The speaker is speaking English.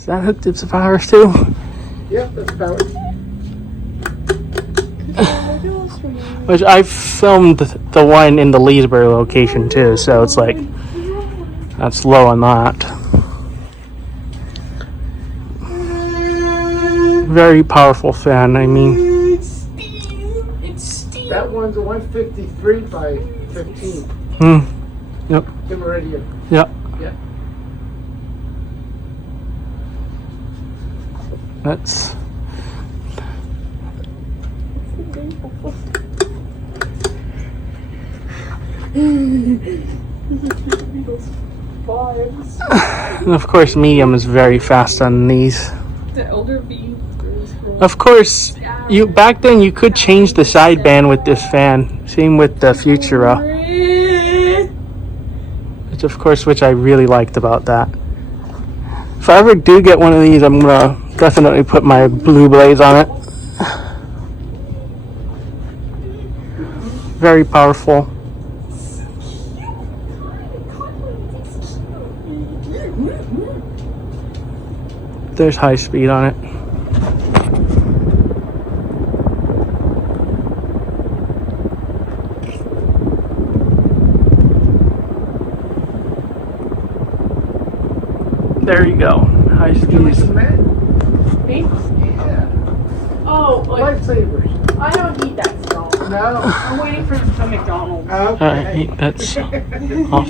Is that hooked up to power too? Yep, that's powered. Which I filmed the one in the Leesburg location too, so it's like that's low on that. Very powerful fan. I mean, That one's a 153 by 15. Yep. Coast Meridian. Yep. Yeah. That's. And of course, medium is very fast on these. The elder V. Of course, you back then you could change the sideband with this fan. Same with the Futura, which I really liked about that. If I ever do get one of these, I'm gonna definitely put my blue blaze on it. Very powerful. There's high speed on it. There you go. High speed. Me? Yeah. Oh, like, Lifesavers. I don't eat that stuff. No. I'm waiting for it to come McDonald's. Okay. Alright, that's off.